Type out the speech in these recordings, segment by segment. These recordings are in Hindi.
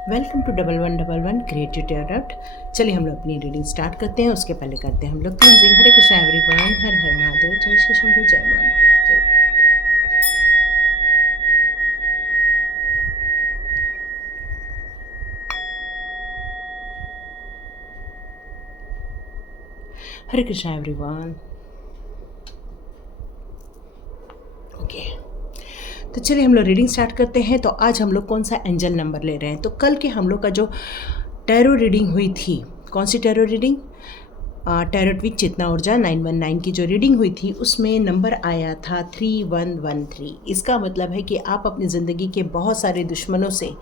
Welcome to 1111 creative tarot. चलिए हम लोग अपनी रीडिंग स्टार्ट करते हैं। उसके पहले करते हैं हम लोग क्लींजिंग। हरे कृष्णा एवरीवन, हर हर महादेव, जय श्री शंभू, जय मां भारत, जय। हरे कृष्णा एवरीवन। ओके, तो चलिए हम लोग रीडिंग स्टार्ट करते हैं। तो आज हम लोग कौन सा एंजल नंबर ले रहे हैं? तो कल के हम लोग का जो टैरो रीडिंग हुई थी, कौन सी टैरो रीडिंग? टैरोट विद चेतना ऊर्जा 919 की जो रीडिंग हुई थी उसमें नंबर आया था 3113। इसका मतलब है कि आप अपनी ज़िंदगी के बहुत सारे दुश्मनों से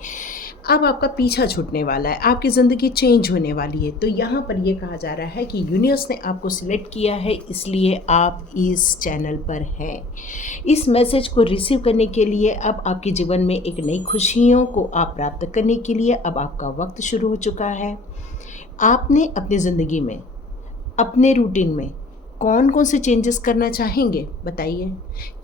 अब आपका पीछा छूटने वाला है, आपकी ज़िंदगी चेंज होने वाली है। तो यहाँ पर ये कहा जा रहा है कि यूनिवर्स ने आपको सिलेक्ट किया है, इसलिए आप इस चैनल पर हैं। इस मैसेज को रिसीव करने के लिए अब आपके जीवन में एक नई खुशियों को आप प्राप्त करने के लिए अब आपका वक्त शुरू हो चुका है। आपने अपनी ज़िंदगी में, अपने रूटीन में कौन कौन से चेंजेस करना चाहेंगे बताइए?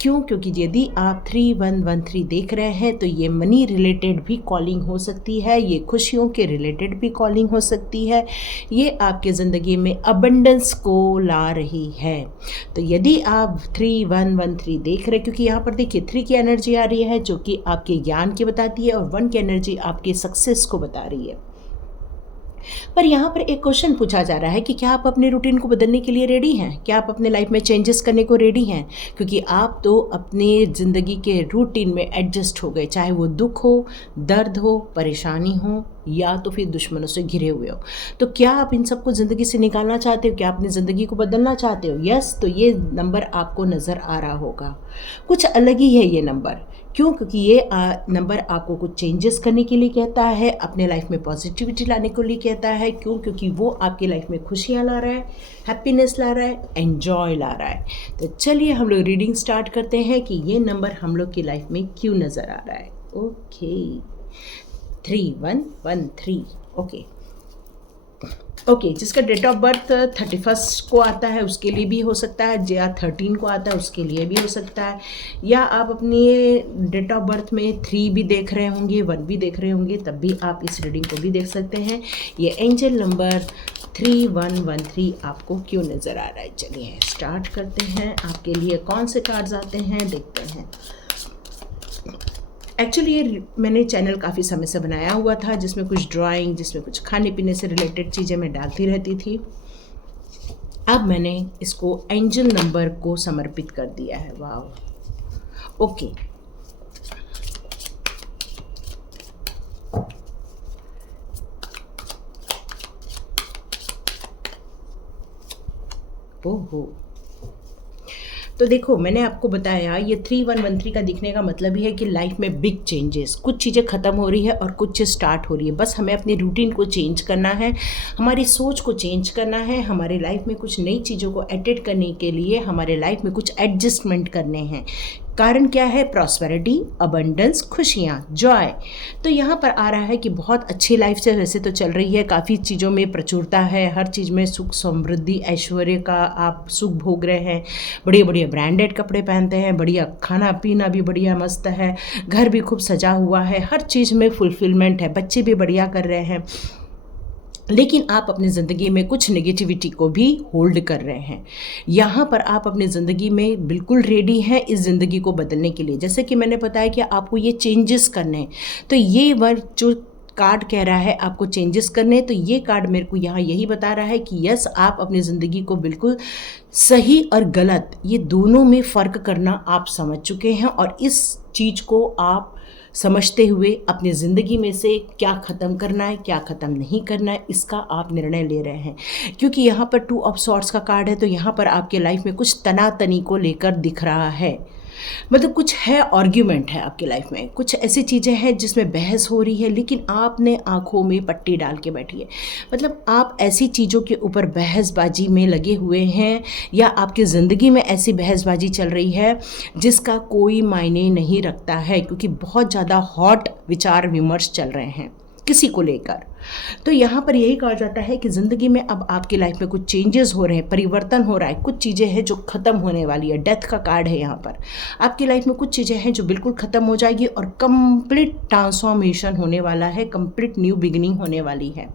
क्यों? क्योंकि यदि आप 3113 देख रहे हैं तो ये मनी रिलेटेड भी कॉलिंग हो सकती है, ये खुशियों के रिलेटेड भी कॉलिंग हो सकती है, ये आपके ज़िंदगी में अबंडेंस को ला रही है। तो यदि आप 3113 देख रहे हैं, क्योंकि यहाँ पर देखिए 3 की एनर्जी आ रही है जो कि आपके ज्ञान की बताती है और 1 की एनर्जी आपके सक्सेस को बता रही है। पर यहाँ पर एक क्वेश्चन पूछा जा रहा है कि क्या आप अपने रूटीन को बदलने के लिए रेडी हैं? क्या आप अपने लाइफ में चेंजेस करने को रेडी हैं? क्योंकि आप तो अपनी ज़िंदगी के रूटीन में एडजस्ट हो गए, चाहे वो दुख हो, दर्द हो, परेशानी हो या तो फिर दुश्मनों से घिरे हुए हो। तो क्या आप इन सबको ज़िंदगी से निकालना चाहते हो? क्या आप अपनी ज़िंदगी को बदलना चाहते हो? यस, तो ये नंबर आपको नज़र आ रहा होगा। कुछ अलग ही है ये नंबर। क्यों? क्योंकि ये नंबर आपको कुछ चेंजेस करने के लिए कहता है, अपने लाइफ में पॉजिटिविटी लाने के लिए कहता है। क्यों? क्योंकि वो आपकी लाइफ में खुशियाँ ला रहा है, हैप्पीनेस ला रहा है, एन्जॉय ला रहा है। तो चलिए हम लोग रीडिंग स्टार्ट करते हैं कि ये नंबर हम लोग की लाइफ में क्यों नज़र आ रहा है। ओके, 3113। ओके, जिसका डेट ऑफ बर्थ 31 को आता है उसके लिए भी हो सकता है, या 13 को आता है उसके लिए भी हो सकता है, या आप अपनी डेट ऑफ बर्थ में 3 भी देख रहे होंगे, 1 भी देख रहे होंगे, तब भी आप इस रीडिंग को भी देख सकते हैं। ये एंजल नंबर 3113 आपको क्यों नज़र आ रहा है? चलिए स्टार्ट करते हैं। आपके लिए कौन से कार्ड्स आते हैं देखते हैं। एक्चुअली ये मैंने चैनल काफ़ी समय से बनाया हुआ था, जिसमें कुछ ड्राइंग, जिसमें कुछ खाने पीने से रिलेटेड चीज़ें मैं डालती रहती थी। अब मैंने इसको एंजल नंबर को समर्पित कर दिया है। वाह, ओके। ओहो, तो देखो मैंने आपको बताया ये 3113 का दिखने का मतलब ही है कि लाइफ में बिग चेंजेस, कुछ चीज़ें ख़त्म हो रही है और कुछ स्टार्ट हो रही है। बस हमें अपनी रूटीन को चेंज करना है, हमारी सोच को चेंज करना है, हमारे लाइफ में कुछ नई चीज़ों को अटेंड करने के लिए हमारे लाइफ में कुछ एडजस्टमेंट करने हैं। कारण क्या है? प्रॉस्पेरिटी, अबंडेंस, खुशियाँ, जॉय। तो यहाँ पर आ रहा है कि बहुत अच्छी लाइफ से वैसे तो चल रही है, काफ़ी चीज़ों में प्रचुरता है, हर चीज़ में सुख समृद्धि ऐश्वर्य का आप सुख भोग रहे हैं, बढ़िया बढ़िया ब्रांडेड कपड़े पहनते हैं, बढ़िया खाना पीना भी बढ़िया मस्त है, घर भी खूब सजा हुआ है, हर चीज़ में फुलफिलमेंट है, बच्चे भी बढ़िया कर रहे हैं। लेकिन आप अपनी ज़िंदगी में कुछ नेगेटिविटी को भी होल्ड कर रहे हैं। यहाँ पर आप अपनी ज़िंदगी में बिल्कुल रेडी हैं इस ज़िंदगी को बदलने के लिए। जैसे कि मैंने बताया कि आपको ये चेंजेस करने हैं, तो ये वर्ड जो कार्ड कह रहा है आपको चेंजेस करने, तो ये कार्ड मेरे को यहाँ यही बता रहा है कि यस, आप अपनी ज़िंदगी को बिल्कुल सही और गलत ये दोनों में फ़र्क करना आप समझ चुके हैं, और इस चीज़ को आप समझते हुए अपनी ज़िंदगी में से क्या ख़त्म करना है, क्या ख़त्म नहीं करना है, इसका आप निर्णय ले रहे हैं। क्योंकि यहाँ पर 2 ऑफ सॉर्ड्स का कार्ड है, तो यहाँ पर आपके लाइफ में कुछ तनातनी को लेकर दिख रहा है। मतलब कुछ है, आर्ग्यूमेंट है आपकी लाइफ में, कुछ ऐसी चीज़ें हैं जिसमें बहस हो रही है, लेकिन आपने आंखों में पट्टी डाल के बैठी है। मतलब आप ऐसी चीज़ों के ऊपर बहसबाजी में लगे हुए हैं, या आपकी ज़िंदगी में ऐसी बहसबाजी चल रही है जिसका कोई मायने नहीं रखता है, क्योंकि बहुत ज़्यादा हॉट विचार विमर्श चल रहे हैं। किसी को लेकर। तो यहाँ पर यही कहा जाता है कि ज़िंदगी में अब आपकी लाइफ में कुछ चेंजेस हो रहे हैं, परिवर्तन हो रहा है, कुछ चीज़ें हैं जो ख़त्म होने वाली है। डेथ का कार्ड है यहाँ पर। आपकी लाइफ में कुछ चीज़ें हैं जो बिल्कुल ख़त्म हो जाएगी और कंप्लीट ट्रांसफॉर्मेशन होने वाला है, कंप्लीट न्यू बिगिनिंग होने वाली है।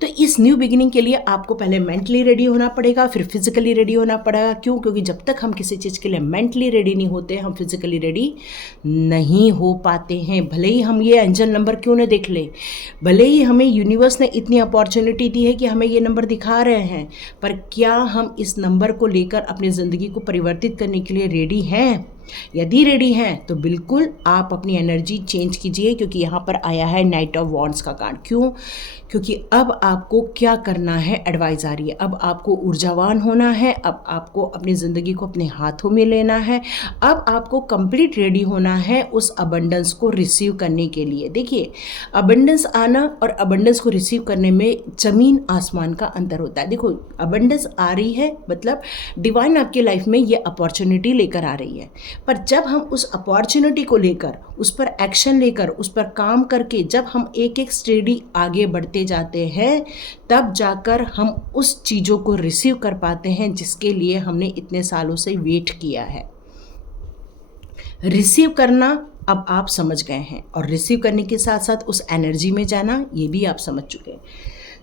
तो इस न्यू बिगिनिंग के लिए आपको पहले मेंटली रेडी होना पड़ेगा, फिर फिजिकली रेडी होना पड़ेगा। क्यों? क्योंकि जब तक हम किसी चीज़ के लिए मेंटली रेडी नहीं होते, हम फिजिकली रेडी नहीं हो पाते हैं। भले ही हम ये एंजल नंबर क्यों न देख ले, भले ही हमें यूनिवर्स ने इतनी अपॉर्चुनिटी दी है कि हमें ये नंबर दिखा रहे हैं, पर क्या हम इस नंबर को लेकर अपनी ज़िंदगी को परिवर्तित करने के लिए रेडी हैं? यदि रेडी हैं तो बिल्कुल आप अपनी एनर्जी चेंज कीजिए, क्योंकि यहाँ पर आया है नाइट ऑफ वॉन्ड्स का कार्ड। क्यों? क्योंकि अब आपको क्या करना है, एडवाइस आ रही है। अब आपको ऊर्जावान होना है, अब आपको अपनी ज़िंदगी को अपने हाथों में लेना है, अब आपको कंप्लीट रेडी होना है उस अबंडेंस को रिसीव करने के लिए। देखिए, अबंडेंस आना और अबंडेंस को रिसीव करने में ज़मीन आसमान का अंतर होता है। देखो, अबंडेंस आ रही है मतलब डिवाइन आपकी लाइफ में ये अपॉर्चुनिटी लेकर आ रही है, पर जब हम उस अपॉर्चुनिटी को लेकर, उस पर एक्शन लेकर, उस पर काम करके जब हम एक एक स्टेडी आगे बढ़ते जाते हैं, तब जाकर हम उस चीज़ों को रिसीव कर पाते हैं जिसके लिए हमने इतने सालों से वेट किया है। रिसीव करना अब आप समझ गए हैं, और रिसीव करने के साथ साथ उस एनर्जी में जाना ये भी आप समझ चुके हैं।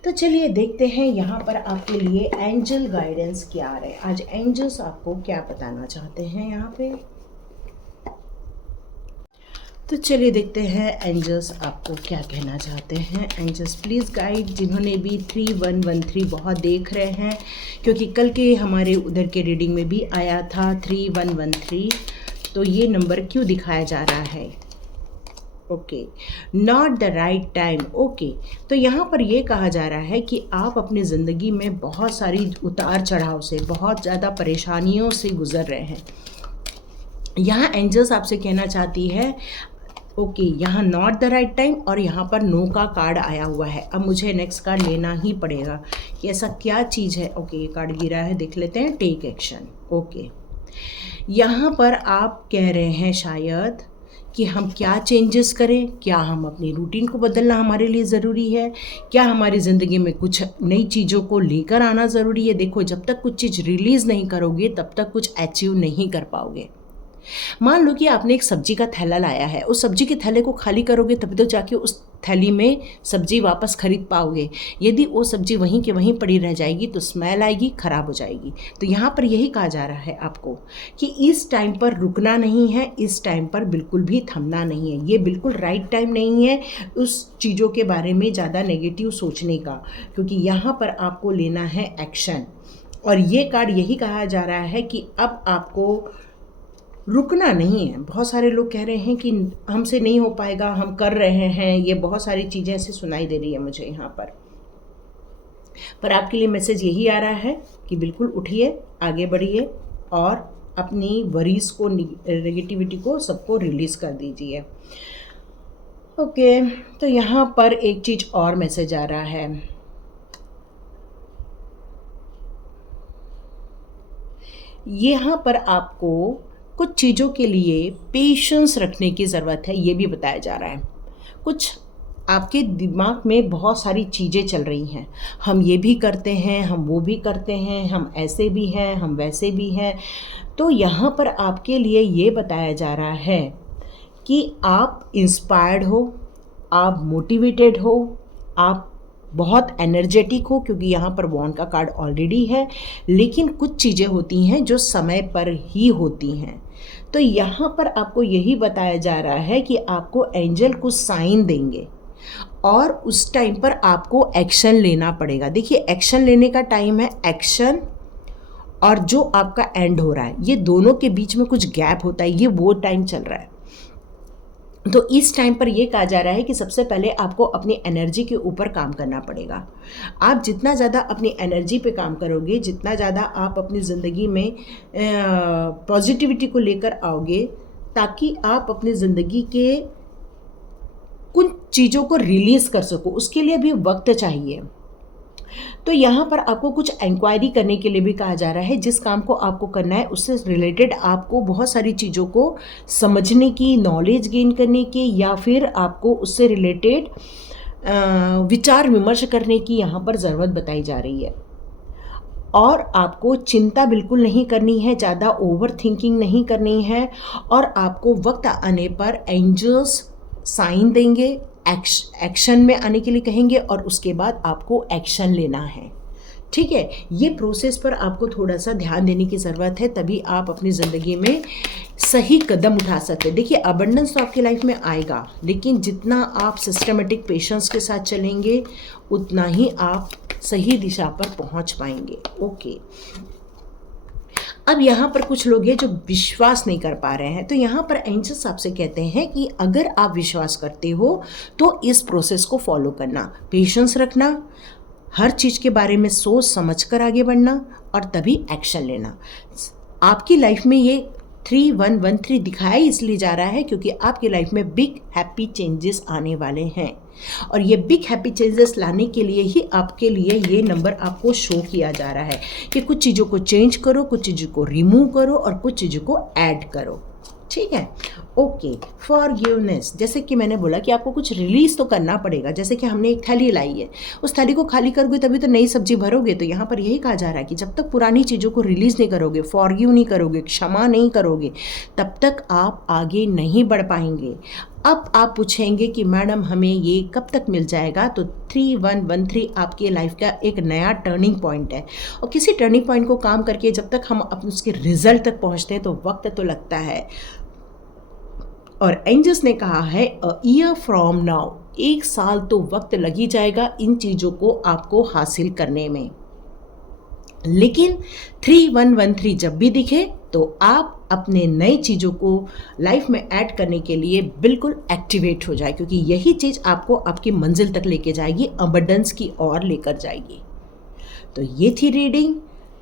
तो चलिए देखते हैं यहाँ पर आपके लिए एंजल गाइडेंस क्या आ रहा है। आज एंजल्स आपको क्या बताना चाहते हैं यहाँ पे। तो चलिए देखते हैं एंजल्स आपको क्या कहना चाहते हैं। एंजल्स प्लीज़ गाइड, जिन्होंने भी 3113 बहुत देख रहे हैं, क्योंकि कल के हमारे उधर के रीडिंग में भी आया था 3113, तो ये नंबर क्यों दिखाया जा रहा है? Okay, not the right time. Okay, तो यहाँ पर ये कहा जा रहा है कि आप अपनी ज़िंदगी में बहुत सारी उतार चढ़ाव से, बहुत ज़्यादा परेशानियों से गुज़र रहे हैं। यहाँ एंजल्स आपसे कहना चाहती है, ओके, यहाँ नॉट द राइट टाइम और यहाँ पर नो का कार्ड आया हुआ है। अब मुझे नेक्स्ट कार्ड लेना ही पड़ेगा कि ऐसा क्या चीज़ है। ओके, ये कार्ड गिरा है, देख लेते हैं। Take action. ओके, यहाँ पर आप कह रहे हैं शायद कि हम क्या चेंजेस करें, क्या हम अपनी रूटीन को बदलना हमारे लिए ज़रूरी है, क्या हमारी ज़िंदगी में कुछ नई चीज़ों को लेकर आना ज़रूरी है। देखो, जब तक कुछ चीज़ रिलीज़ नहीं करोगे तब तक कुछ अचीव नहीं कर पाओगे। मान लो कि आपने एक सब्जी का थैला लाया है, उस सब्जी के थैले को खाली करोगे तभी तो जाके उस थैली में सब्जी वापस खरीद पाओगे। यदि वो सब्जी वहीं के वहीं पड़ी रह जाएगी तो स्मेल आएगी, ख़राब हो जाएगी। तो यहाँ पर यही कहा जा रहा है आपको कि इस टाइम पर रुकना नहीं है, इस टाइम पर बिल्कुल भी थमना नहीं है। ये बिल्कुल राइट टाइम नहीं है उस चीज़ों के बारे में ज़्यादा नेगेटिव सोचने का, क्योंकि यहाँ पर आपको लेना है एक्शन। और ये कार्ड यही कहा जा रहा है कि अब आपको रुकना नहीं है। बहुत सारे लोग कह रहे हैं कि हमसे नहीं हो पाएगा, हम कर रहे हैं, ये बहुत सारी चीज़ें ऐसे सुनाई दे रही है मुझे यहाँ पर आपके लिए मैसेज यही आ रहा है कि बिल्कुल उठिए, आगे बढ़िए और अपनी वरीज को, नेगेटिविटी को, सबको रिलीज़ कर दीजिए। ओके, तो यहाँ पर एक चीज़ और मैसेज आ रहा है। यहाँ पर आपको कुछ चीज़ों के लिए पेशेंस रखने की ज़रूरत है, ये भी बताया जा रहा है। कुछ आपके दिमाग में बहुत सारी चीज़ें चल रही हैं, हम ये भी करते हैं, हम वो भी करते हैं, हम ऐसे भी हैं, हम वैसे भी हैं। तो यहाँ पर आपके लिए ये बताया जा रहा है कि आप इंस्पायर्ड हो, आप मोटिवेटेड हो, आप बहुत एनर्जेटिक हो, क्योंकि यहाँ पर वॉन्ड का कार्ड ऑलरेडी है। लेकिन कुछ चीज़ें होती हैं जो समय पर ही होती हैं। तो यहाँ पर आपको यही बताया जा रहा है कि आपको एंजल कुछ साइन देंगे और उस टाइम पर आपको एक्शन लेना पड़ेगा। देखिए, एक्शन लेने का टाइम है, एक्शन और जो आपका एंड हो रहा है, ये दोनों के बीच में कुछ गैप होता है, ये वो टाइम चल रहा है। तो इस टाइम पर ये कहा जा रहा है कि सबसे पहले आपको अपनी एनर्जी के ऊपर काम करना पड़ेगा। आप जितना ज़्यादा अपनी एनर्जी पे काम करोगे, जितना ज़्यादा आप अपनी ज़िंदगी में पॉजिटिविटी को लेकर आओगे, ताकि आप अपनी ज़िंदगी के कुछ चीज़ों को रिलीज़ कर सको, उसके लिए भी वक्त चाहिए। तो यहाँ पर आपको कुछ इंक्वायरी करने के लिए भी कहा जा रहा है। जिस काम को आपको करना है उससे रिलेटेड आपको बहुत सारी चीज़ों को समझने की, नॉलेज गेन करने की, या फिर आपको उससे रिलेटेड विचार विमर्श करने की यहाँ पर ज़रूरत बताई जा रही है। और आपको चिंता बिल्कुल नहीं करनी है, ज़्यादा ओवर थिंकिंग नहीं करनी है, और आपको वक्त आने पर एंजल्स साइन देंगे, एक्शन में आने के लिए कहेंगे, और उसके बाद आपको एक्शन लेना है। ठीक है, ये प्रोसेस पर आपको थोड़ा सा ध्यान देने की ज़रूरत है, तभी आप अपनी ज़िंदगी में सही कदम उठा सकते हैं। देखिए, अबंडेंस तो आपकी लाइफ में आएगा, लेकिन जितना आप सिस्टमेटिक पेशेंस के साथ चलेंगे उतना ही आप सही दिशा पर पहुंच पाएंगे। ओके, अब यहाँ पर कुछ लोग हैं जो विश्वास नहीं कर पा रहे हैं, तो यहाँ पर एंजल्स आपसे कहते हैं कि अगर आप विश्वास करते हो तो इस प्रोसेस को फॉलो करना, पेशेंस रखना, हर चीज़ के बारे में सोच समझ कर आगे बढ़ना, और तभी एक्शन लेना। आपकी लाइफ में ये 3113 दिखाया इसलिए जा रहा है क्योंकि आपकी लाइफ में बिग हैप्पी चेंजेस आने वाले हैं, और ये बिग हैप्पी चेंजेस लाने के लिए ही आपके लिए ये नंबर आपको शो किया जा रहा है कि कुछ चीज़ों को चेंज करो, कुछ चीज़ों को रिमूव करो, और कुछ चीज़ों को ऐड करो। ठीक है, ओके। फॉरगिवनेस, जैसे कि मैंने बोला कि आपको कुछ रिलीज़ तो करना पड़ेगा। जैसे कि हमने एक थैली लाई है, उस थैली को खाली करोगे तभी तो नई सब्जी भरोगे। तो यहाँ पर यही कहा जा रहा है कि जब तक पुरानी चीज़ों को रिलीज़ नहीं करोगे, फॉरगिव नहीं करोगे, क्षमा नहीं करोगे, तब तक आप आगे नहीं बढ़ पाएंगे। अब आप पूछेंगे कि मैडम हमें ये कब तक मिल जाएगा, तो 3113 आपके लाइफ का एक नया टर्निंग पॉइंट है, और किसी टर्निंग पॉइंट को काम करके जब तक हम अपने उसके रिजल्ट तक पहुँचते हैं तो वक्त तो लगता है। और एंजल्स ने कहा है अ ईयर फ्रॉम नाउ, 1 साल तो वक्त लग ही जाएगा इन चीज़ों को आपको हासिल करने में। लेकिन 3113 जब भी दिखे तो आप अपने नई चीज़ों को लाइफ में ऐड करने के लिए बिल्कुल एक्टिवेट हो जाए, क्योंकि यही चीज़ आपको आपकी मंजिल तक लेके जाएगी, अबंडेंस की ओर लेकर जाएगी। तो ये थी रीडिंग।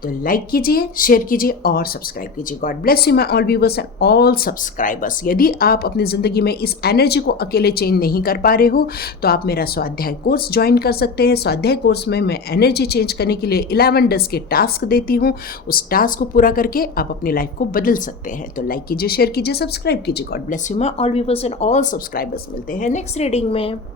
तो लाइक कीजिए, शेयर कीजिए और सब्सक्राइब कीजिए। God bless you my all viewers and all subscribers. यदि आप अपनी ज़िंदगी में इस एनर्जी को अकेले चेंज नहीं कर पा रहे हो तो आप मेरा स्वाध्याय कोर्स ज्वाइन कर सकते हैं। स्वाध्याय कोर्स में मैं एनर्जी चेंज करने के लिए 11 डेज के टास्क देती हूँ। उस टास्क को पूरा करके आप अपनी लाइफ को बदल सकते हैं। तो लाइक कीजिए, शेयर कीजिए, सब्सक्राइब कीजिए। God bless you my all viewers and all subscribers. मिलते हैं नेक्स्ट रीडिंग में।